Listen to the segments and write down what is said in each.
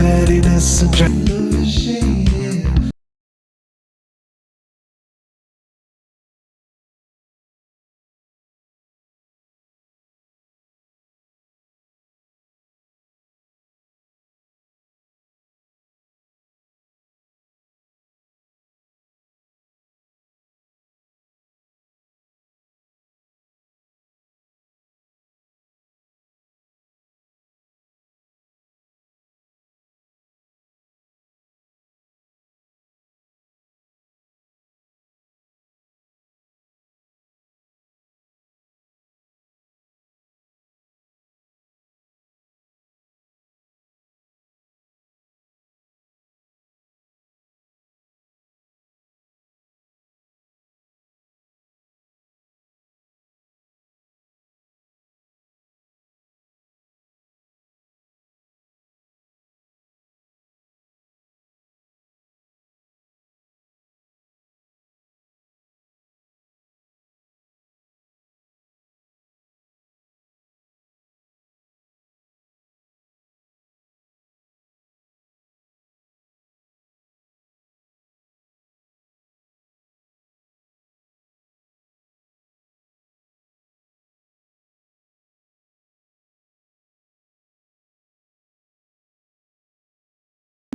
pettiness and television.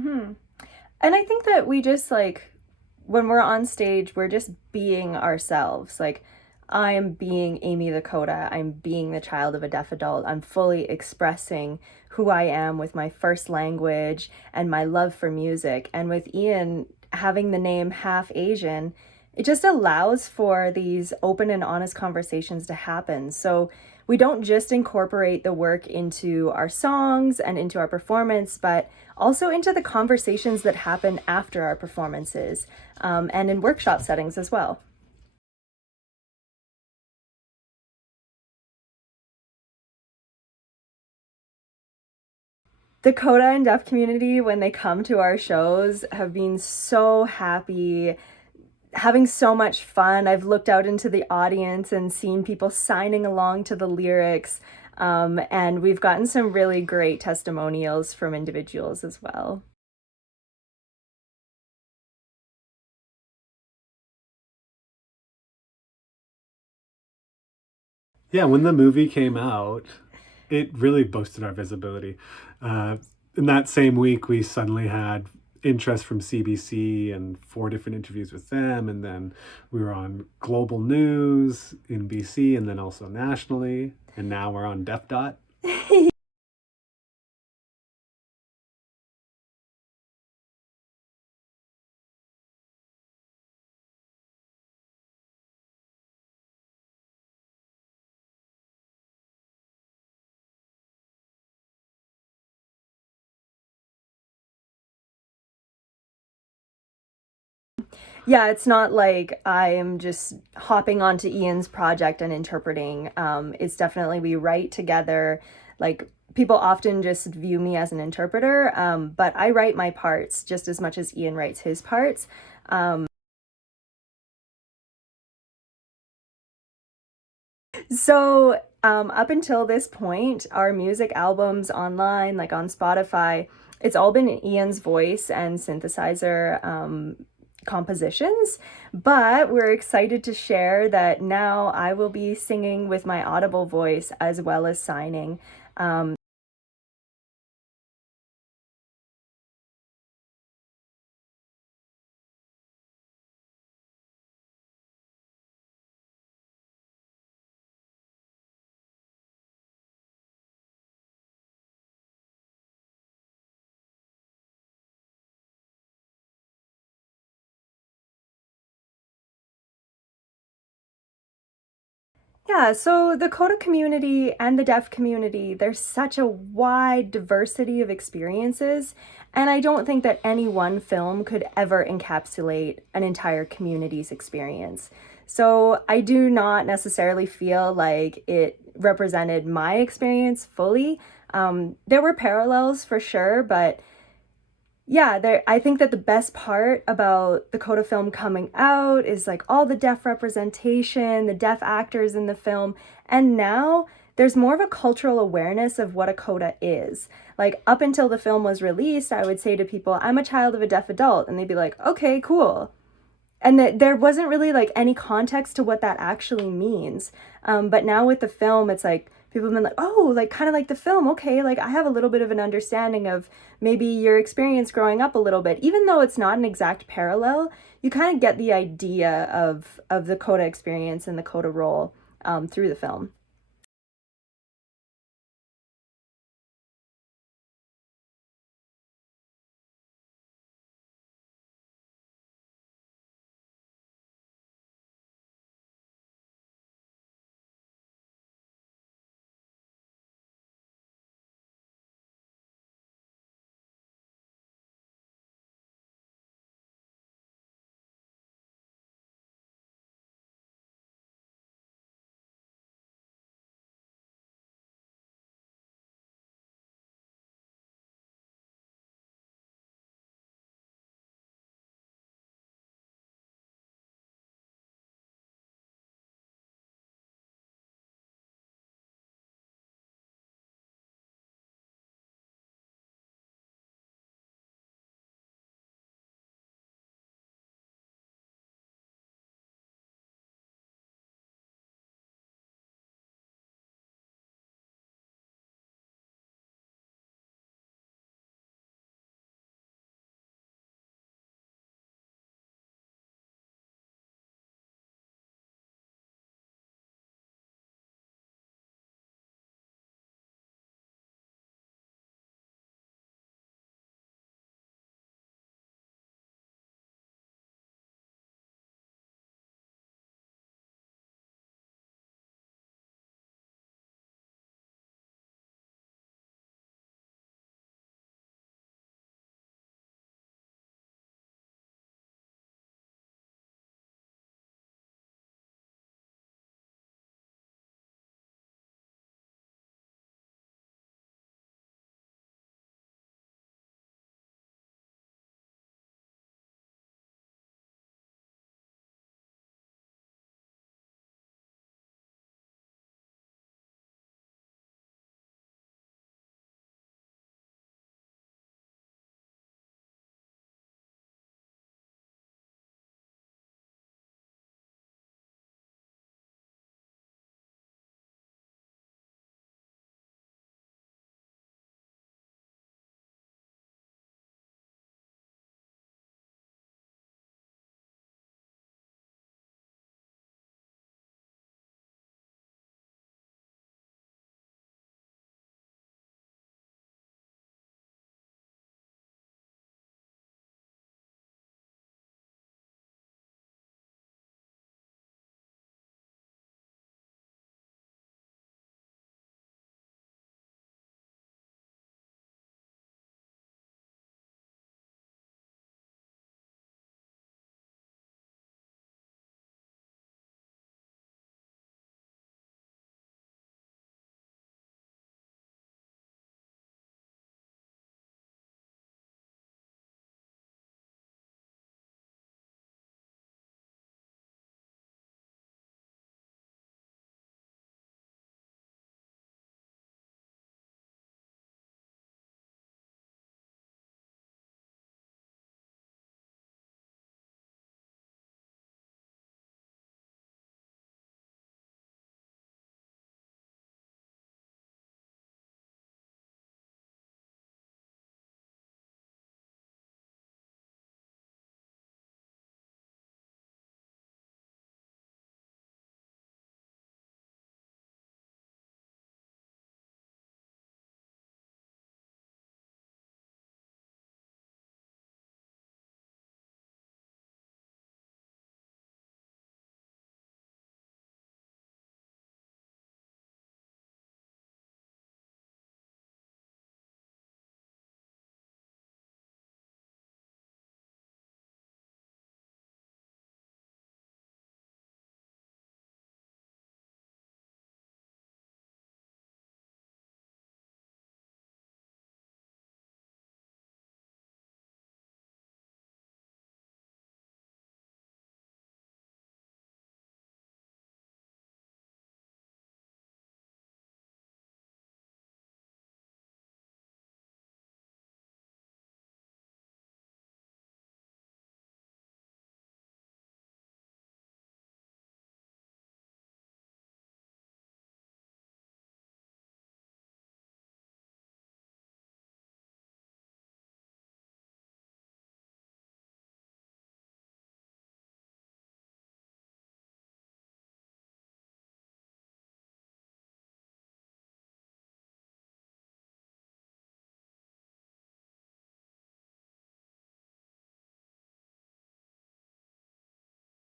Hmm. And I think that we just like when we're on stage, we're just being ourselves. Like I'm being Amy Lakota. I'm being the child of a deaf adult. I'm fully expressing who I am with my first language and my love for music. And with Ian having the name half Asian, it just allows for these open and honest conversations to happen. So we don't just incorporate the work into our songs and into our performance, but also into the conversations that happen after our performances, and in workshop settings as well. The Coda and deaf community, when they come to our shows, have been so happy, having so much fun. I've looked out into the audience and seen people signing along to the lyrics, and we've gotten some really great testimonials from individuals as well. Yeah, when the movie came out, it really boosted our visibility. Uh, in that same week, we suddenly had interest from CBC and 4 different interviews with them. And then we were on global news in BC and then also nationally. And now we're on Deaf Dot. Yeah, it's not like I am just hopping onto Ian's project and interpreting. It's definitely we write together. Like people often just view me as an interpreter, but I write my parts just as much as Ian writes his parts. So up until this point, our music albums online, like on Spotify, it's all been Ian's voice and synthesizer compositions. But we're excited to share that now I will be singing with my audible voice as well as signing. Um, Yeah, so the Coda community and the deaf community, there's such a wide diversity of experiences, and I don't think that any one film could ever encapsulate an entire community's experience. So I do not necessarily feel like it represented my experience fully. There were parallels for sure, but yeah, I think that the best part about the Coda film coming out is like all the deaf representation, the deaf actors in the film, and now there's more of a cultural awareness of what a coda is. Like, up until the film was released, I would say to people, I'm a child of a deaf adult, and they'd be like, okay, cool. And that there wasn't really like any context to what that actually means. But now with the film, it's like people have been like, oh, like kind of like the film. Okay, like I have a little bit of an understanding of maybe your experience growing up a little bit, even though it's not an exact parallel. You kind of get the idea of the coda experience and the coda role through the film.